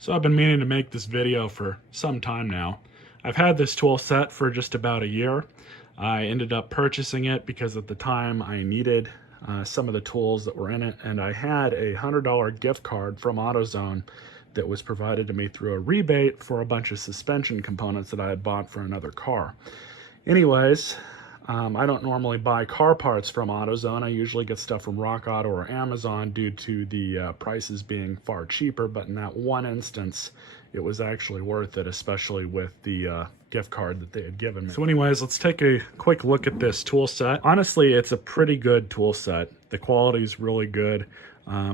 So I've been meaning to make this video for some time now. I've had this tool set for just about a year. I ended up purchasing it because at the time I needed some of the tools that were in it, and I had a $100 gift card from AutoZone that was provided to me through a rebate for a bunch of suspension components that I had bought for another car. Anyways, I don't normally buy car parts from AutoZone. I usually get stuff from Rock Auto or Amazon due to the prices being far cheaper, but in that one instance, it was actually worth it, especially with the gift card that they had given me. So anyways, let's take a quick look at this tool set. Honestly, it's a pretty good tool set. The quality is really good.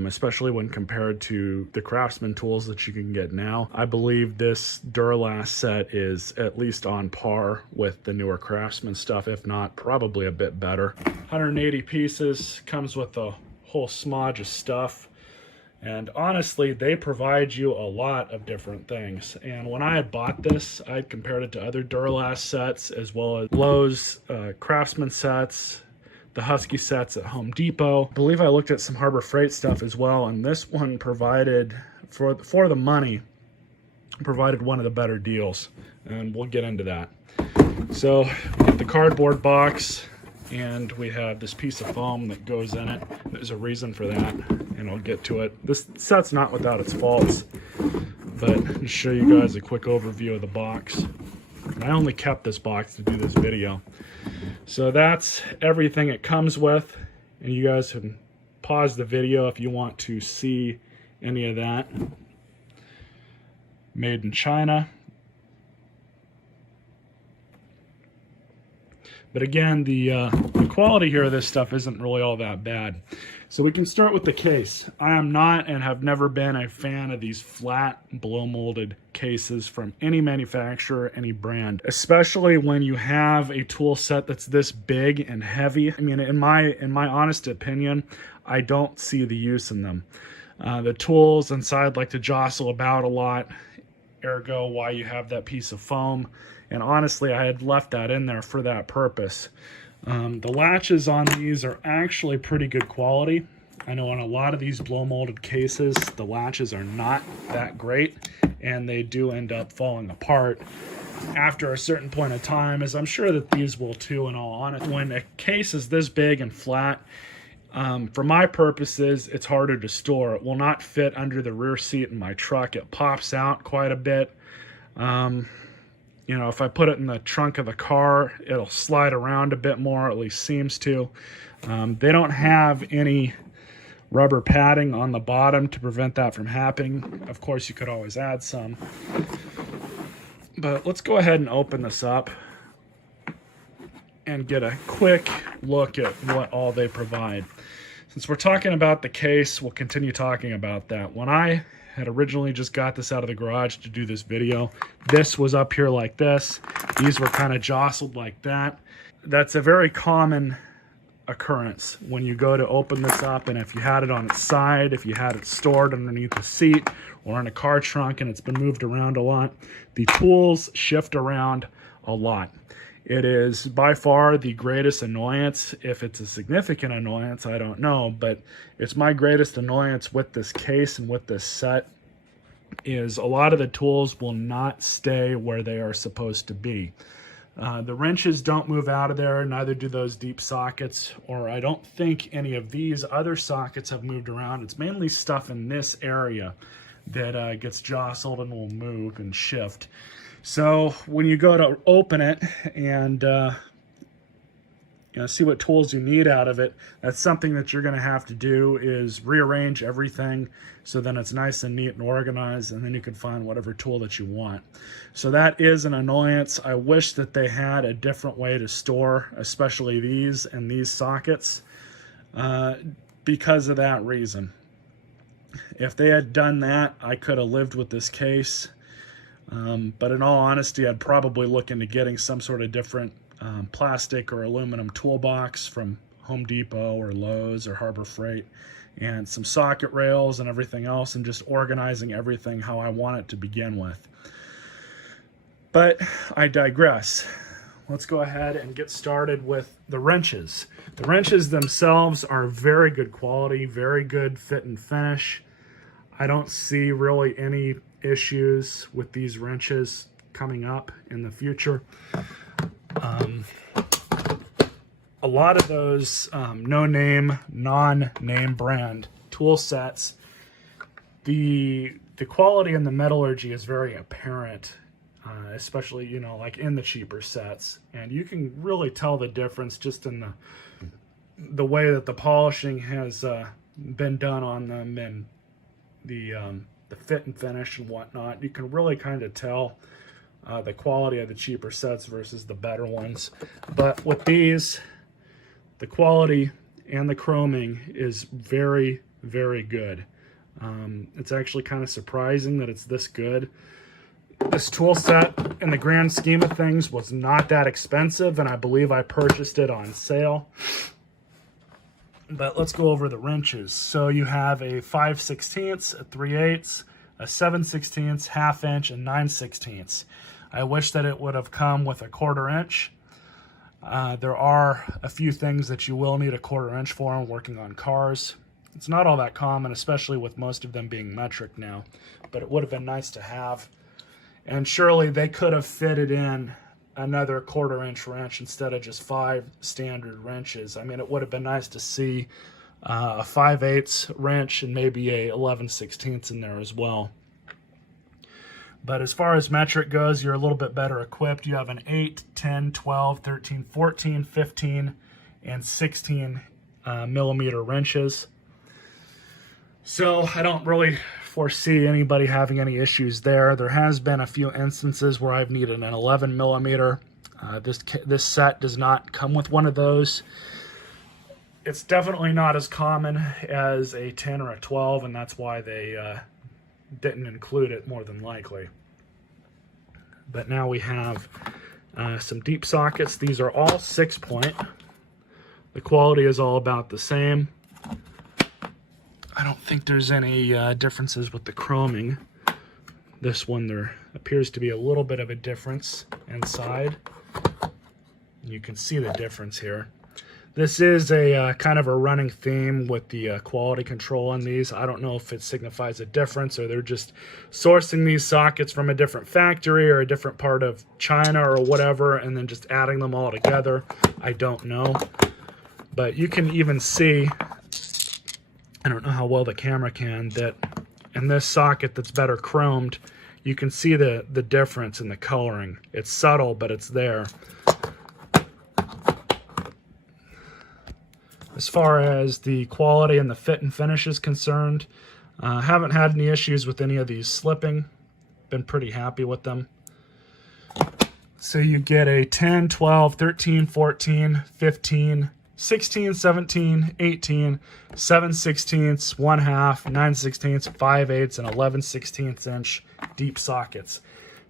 Especially when compared to the Craftsman tools that you can get now. I believe this Duralast set is at least on par with the newer Craftsman stuff, if not probably a bit better. 180 pieces, comes with a whole smodge of stuff. And honestly, they provide you a lot of different things. And when I had bought this, I compared it to other Duralast sets, as well as Lowe's Craftsman sets, the Husky sets at Home Depot. I believe I looked at some Harbor Freight stuff as well, and this one provided, for the money, provided one of the better deals, and we'll get into that. So, the cardboard box, and we have this piece of foam that goes in it. There's a reason for that, and I'll get to it. This set's not without its faults, but to show you guys a quick overview of the box. And I only kept this box to do this video. So that's everything it comes with, and you guys can pause the video if you want to see any of that. Made in China. But again, the quality here of this stuff isn't really all that bad. So we can start with the case. I am not and have never been a fan of these flat blow molded cases from any manufacturer, any brand, especially when you have a tool set that's this big and heavy. I mean, in my honest opinion, I don't see the use in them. The tools inside like to jostle about a lot, ergo why you have that piece of foam. And honestly, I had left that in there for that purpose. The latches on these are actually pretty good quality. I know on a lot of these blow molded cases, the latches are not that great, and they do end up falling apart after a certain point of time, as I'm sure that these will too, in all honesty. When a case is this big and flat, for my purposes, it's harder to store. It will not fit under the rear seat in my truck. It pops out quite a bit. You know, if I put it in the trunk of the car, it'll slide around a bit more, at least seems to. They don't have any rubber padding on the bottom to prevent that from happening. Of course, you could always add some. But let's go ahead and open this up and get a quick look at what all they provide. Since we're talking about the case, we'll continue talking about that. When I had originally just got this out of the garage to do this video, this was up here like this. These were kind of jostled like that. That's a very common occurrence when you go to open this up, and if you had it on its side, if you had it stored underneath the seat or in a car trunk and it's been moved around a lot, the tools shift around a lot. It is by far the greatest annoyance. If it's a significant annoyance, I don't know, but it's my greatest annoyance with this case and with this set is a lot of the tools will not stay where they are supposed to be. The wrenches don't move out of there, neither do those deep sockets, or I don't think any of these other sockets have moved around. It's mainly stuff in this area that gets jostled and will move and shift. So when you go to open it and see what tools you need out of it, that's something that you're going to have to do, is rearrange everything so then it's nice and neat and organized, and then you can find whatever tool that you want. So that is an annoyance. I wish that they had a different way to store, especially these and these sockets, because of that reason. If they had done that, I could have lived with this case. But in all honesty, I'd probably look into getting some sort of different plastic or aluminum toolbox from Home Depot or Lowe's or Harbor Freight, and some socket rails and everything else, and just organizing everything how I want it to begin with. But I digress. Let's go ahead and get started with the wrenches. The wrenches themselves are very good quality, very good fit and finish. I don't see really any issues with these wrenches coming up in the future. A lot of those no-name, non-name brand tool sets, the quality and the metallurgy is very apparent, especially, you know, like in the cheaper sets. And you can really tell the difference just in the way that the polishing has been done on them, and the fit and finish and whatnot. You can really kind of tell the quality of the cheaper sets versus the better ones. But with these, the quality and the chroming is very, very good. It's actually kind of surprising that it's this good. This tool set, in the grand scheme of things, was not that expensive, and I believe I purchased it on sale. But let's go over the wrenches. So you have a 5/16, a 3/8, a 7/16, 1/2 inch, and 9/16. I wish that it would have come with a 1/4 inch. There are a few things that you will need a 1/4 inch for when working on cars. It's not all that common, especially with most of them being metric now, but it would have been nice to have. And surely they could have fitted in another 1/4 inch wrench instead of just 5 standard wrenches. I mean, it would have been nice to see a 5/8 wrench and maybe a 11/16 in there as well. But as far as metric goes, you're a little bit better equipped. You have an 8, 10, 12, 13, 14, 15, and 16 millimeter wrenches. So I don't really foresee anybody having any issues there. There has been a few instances where I've needed an 11 millimeter. This set does not come with one of those. It's definitely not as common as a 10 or a 12, and that's why they didn't include it, more than likely. But now we have some deep sockets. These are all 6-point. The quality is all about the same. I don't think there's any differences with the chroming. This one, there appears to be a little bit of a difference inside. You can see the difference here. This is a kind of a running theme with the quality control on these. I don't know if it signifies a difference, or they're just sourcing these sockets from a different factory or a different part of China or whatever, and then just adding them all together. I don't know. But you can even see, I don't know how well the camera can, that in this socket that's better chromed, you can see the difference in the coloring. It's subtle, but it's there. As far as the quality and the fit and finish is concerned, haven't had any issues with any of these slipping. Been pretty happy with them. So you get a 10, 12, 13, 14, 15, 16, 17, 18, 7/16, 1/2, 9/16, 5/8, and 11/16 inch deep sockets.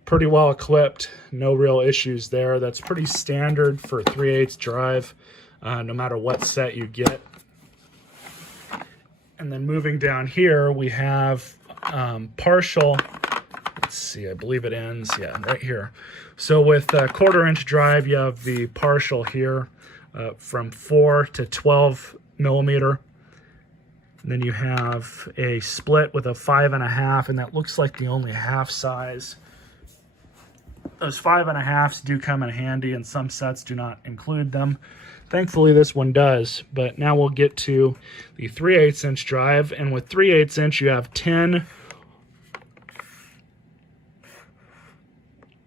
Pretty well equipped, no real issues there. That's pretty standard for 3/8 drive, no matter what set you get. And then moving down here, we have partial, let's see, I believe it ends, yeah, right here. So with a 1/4 inch drive, you have the partial here from 4 to 12 millimeter. And then you have a split with a 5.5, and that looks like the only half size. Those 5.5s do come in handy, and some sets do not include them. Thankfully, this one does. But now we'll get to the 3/8 inch drive, and with 3/8 inch, you have 10.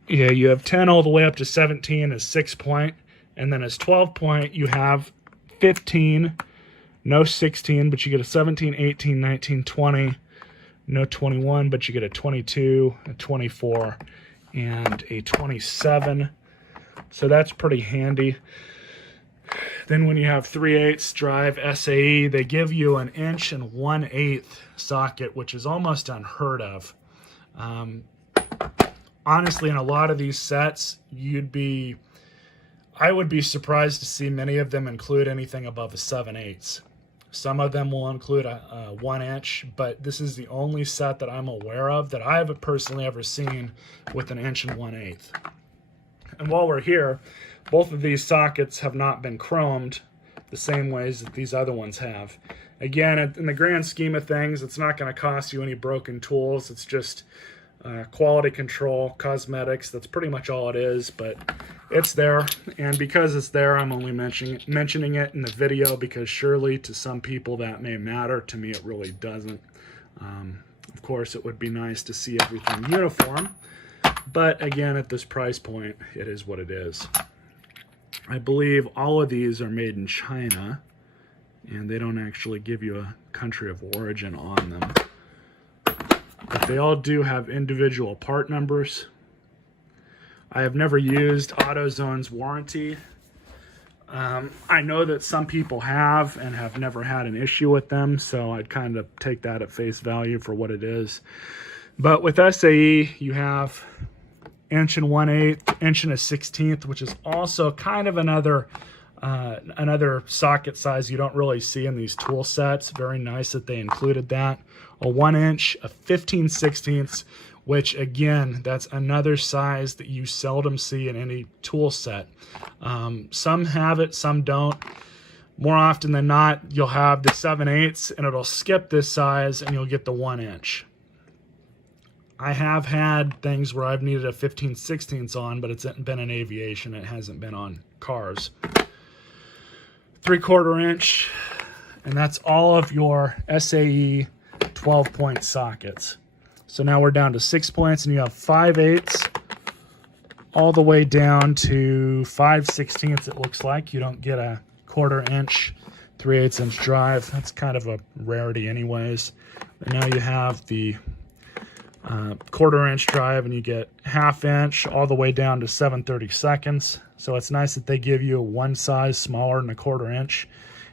Yeah, you have 10 all the way up to 17 as 6-point, and then as 12-point, you have 15, no 16, but you get a 17, 18, 19, 20, no 21, but you get a 22, a 24, and a 27. So that's pretty handy. Then when you have 3/8 drive SAE, they give you an 1 1/8 socket, which is almost unheard of. Honestly, in a lot of these sets, I would be surprised to see many of them include anything above a 7/8. Some of them will include a 1 inch, but this is the only set that I'm aware of that I haven't personally ever seen with an 1 1/8. And while we're here, both of these sockets have not been chromed. the same ways that these other ones have. Again, in the grand scheme of things, it's not going to cost you any broken tools. It's just quality control, cosmetics. That's pretty much all it is, but it's there. And because it's there, I'm only mentioning it in the video because surely to some people that may matter. To me, it really doesn't. Of course, it would be nice to see everything uniform, but again, at this price point, it is what it is. I believe all of these are made in China, and they don't actually give you a country of origin on them. But they all do have individual part numbers. I have never used AutoZone's warranty. I know that some people have and have never had an issue with them, so I'd kind of take that at face value for what it is. But with SAE, you have 1 1/8", 1 1/16", which is also kind of another socket size you don't really see in these tool sets. Very nice that they included that. A 1 inch, a 15/16", which again, that's another size that you seldom see in any tool set. Some have it, some don't. More often than not, you'll have the 7/8", and it'll skip this size, and you'll get the 1 inch. I have had things where I've needed a 15/16 on, but it's been in aviation. It hasn't been on cars. 3/4 inch, and that's all of your SAE 12-point sockets. So now we're down to 6 points, and you have 5/8 all the way down to 5/16. It looks like you don't get a 1/4 inch, 3/8 inch drive. That's kind of a rarity, anyways. But now you have the 1/4 inch drive, and you get 1/2 inch all the way down to 7/32. So it's nice that they give you one size smaller than a 1/4 inch.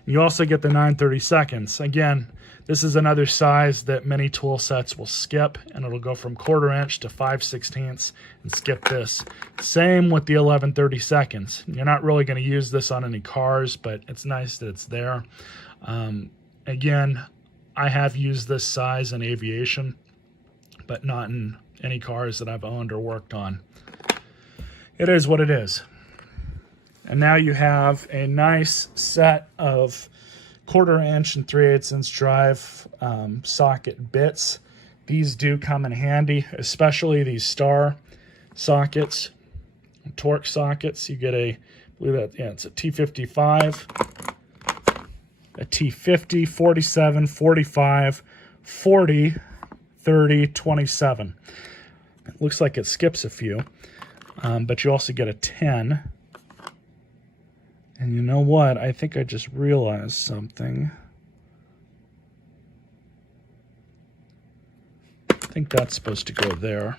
You also get the 9/32. Again, this is another size that many tool sets will skip, and it'll go from 1/4 inch to 5/16 and skip this. Same with the 11/32. You're not really going to use this on any cars, but it's nice that it's there. Again, I have used this size in aviation, but not in any cars that I've owned or worked on. It is what it is. And now you have a nice set of 1/4 inch and 3/8 inch drive socket bits. These do come in handy, especially these star sockets, torque sockets. You get I believe that, yeah, it's a T55, a T50, 47, 45, 40, 30, 27. It looks like it skips a few, but you also get a 10. And you know what? I think I just realized something. I think that's supposed to go there.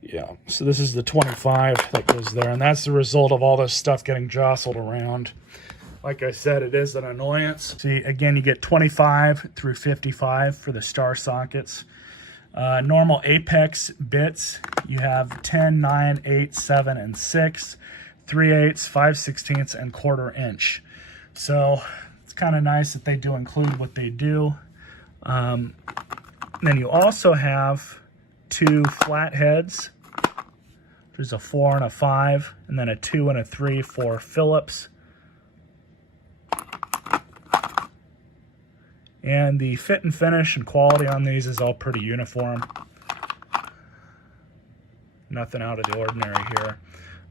Yeah, so this is the 25 that goes there, and that's the result of all this stuff getting jostled around. Like I said, it is an annoyance. See, again, you get 25 through 55 for the star sockets. Normal Apex bits, you have 10, 9, 8, 7, and 6. 3/8, 5/16, and 1/4 inch. So it's kind of nice that they do include what they do. Then you also have 2 flatheads. There's a 4 and a 5, and then a 2 and a 3 for Phillips. And the fit and finish and quality on these is all pretty uniform. Nothing out of the ordinary here.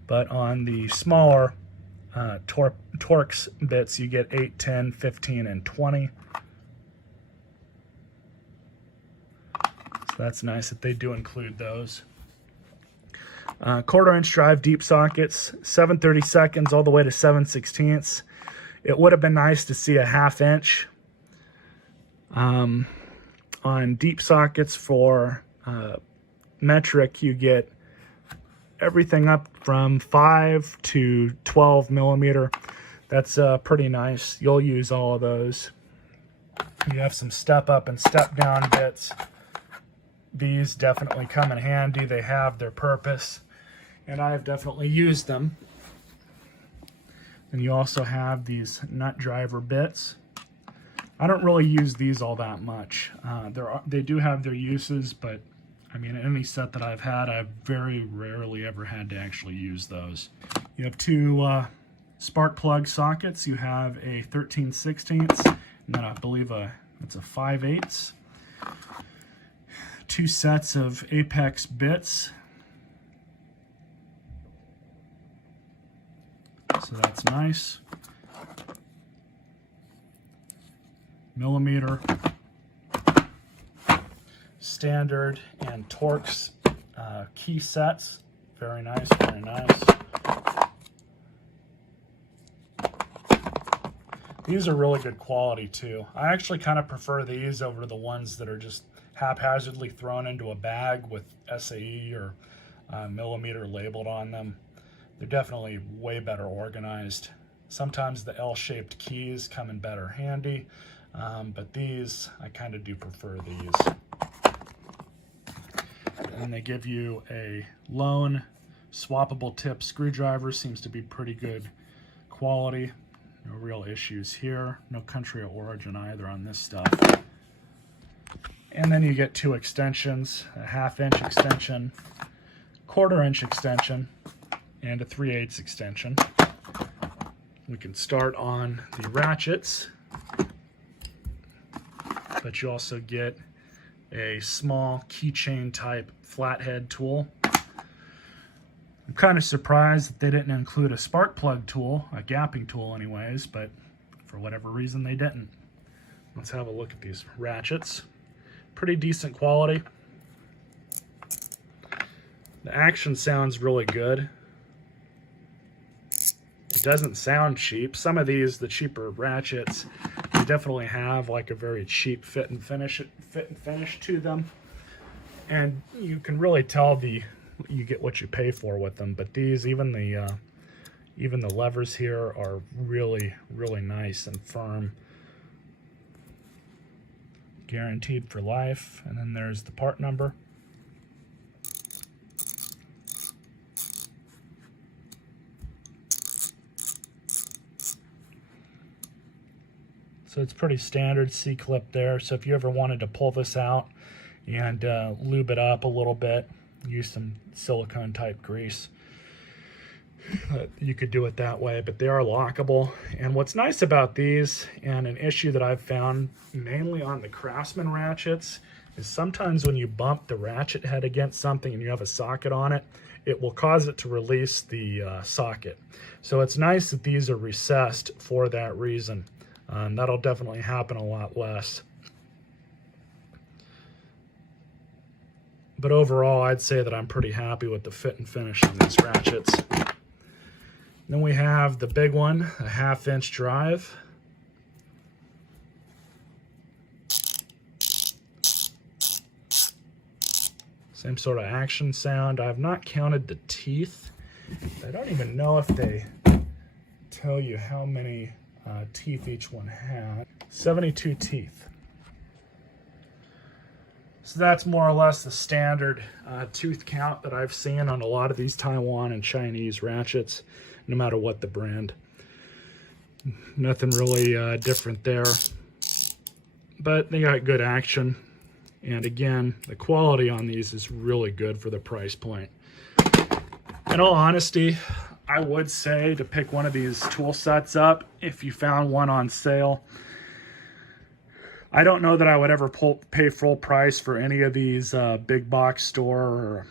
But on the smaller Torx bits, you get 8, 10, 15, and 20. So that's nice that they do include those. 1/4 inch drive deep sockets, 7/32 all the way to 7/16. It would have been nice to see a 1/2 inch. On deep sockets for metric, you get everything up from 5 to 12 millimeter. That's pretty nice. You'll use all of those. You have some step up and step down bits. These definitely come in handy. They have their purpose, and I've definitely used them. And you also have these nut driver bits. I don't really use these all that much. They do have their uses, but I mean, any set that I've had, I've very rarely ever had to actually use those. You have 2 spark plug sockets. You have a 13/16, and then I believe it's a 5/8. Two sets of apex bits. So that's nice. Millimeter, standard, and Torx key sets. Very nice, very nice. These are really good quality too. I actually kind of prefer these over the ones that are just haphazardly thrown into a bag with SAE or millimeter labeled on them. They're definitely way better organized. Sometimes the L-shaped keys come in better handy, but these, I kind of do prefer these. And they give you a lone swappable tip screwdriver. Seems to be pretty good quality. No real issues here. No country of origin either on this stuff. And then you get two extensions, a 1/2-inch extension, 1/4-inch extension, and a 3/8 extension. We can start on the ratchets, but you also get a small keychain type flathead tool. I'm kind of surprised that they didn't include a spark plug tool, a gapping tool anyways, but for whatever reason they didn't. Let's have a look at these ratchets. Pretty decent quality. The action sounds really good. It doesn't sound cheap. Some of these, the cheaper ratchets, they definitely have like a very cheap fit and finish to them. And you can really tell you get what you pay for with them. But these, even the levers here are really, really nice and firm. Guaranteed for life. And then there's the part number. So it's pretty standard C-clip there. So if you ever wanted to pull this out and lube it up a little bit, use some silicone type grease, you could do it that way, but they are lockable. And what's nice about these, and an issue that I've found mainly on the Craftsman ratchets, is sometimes when you bump the ratchet head against something and you have a socket on it, it will cause it to release the socket. So it's nice that these are recessed for that reason. That'll definitely happen a lot less. But overall, I'd say that I'm pretty happy with the fit and finish on these ratchets. Then we have the big one, a 1/2-inch drive. Same sort of action sound. I've not counted the teeth. I don't even know if they tell you how many teeth each one had. 72 teeth. So that's more or less the standard tooth count that I've seen on a lot of these Taiwan and Chinese ratchets, no matter what the brand. Nothing really different there. But they got good action. And again, the quality on these is really good for the price point. In all honesty, I would say to pick one of these tool sets up if you found one on sale. I don't know that I would ever pay full price for any of these big box store or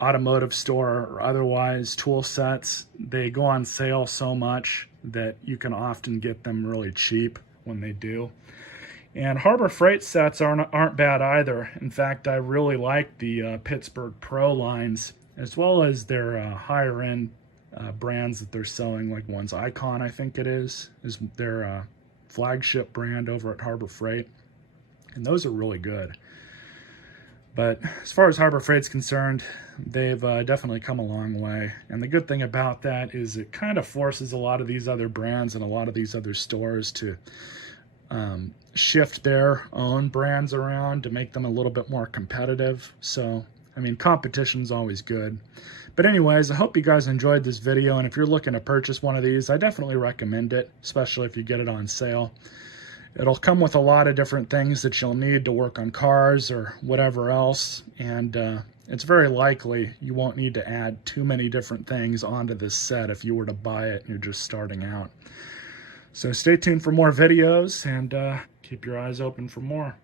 automotive store or otherwise tool sets. They go on sale so much that you can often get them really cheap when they do. And Harbor Freight sets aren't bad either. In fact, I really like the Pittsburgh Pro lines, as well as their higher end brands that they're selling, like one's Icon, I think it is their flagship brand over at Harbor Freight. And those are really good. But as far as Harbor Freight's concerned, they've definitely come a long way. And the good thing about that is it kind of forces a lot of these other brands and a lot of these other stores to shift their own brands around to make them a little bit more competitive. So, I mean, competition's always good. But anyways, I hope you guys enjoyed this video. And if you're looking to purchase one of these, I definitely recommend it, especially if you get it on sale. It'll come with a lot of different things that you'll need to work on cars or whatever else. And it's very likely you won't need to add too many different things onto this set if you were to buy it and you're just starting out. So stay tuned for more videos and keep your eyes open for more.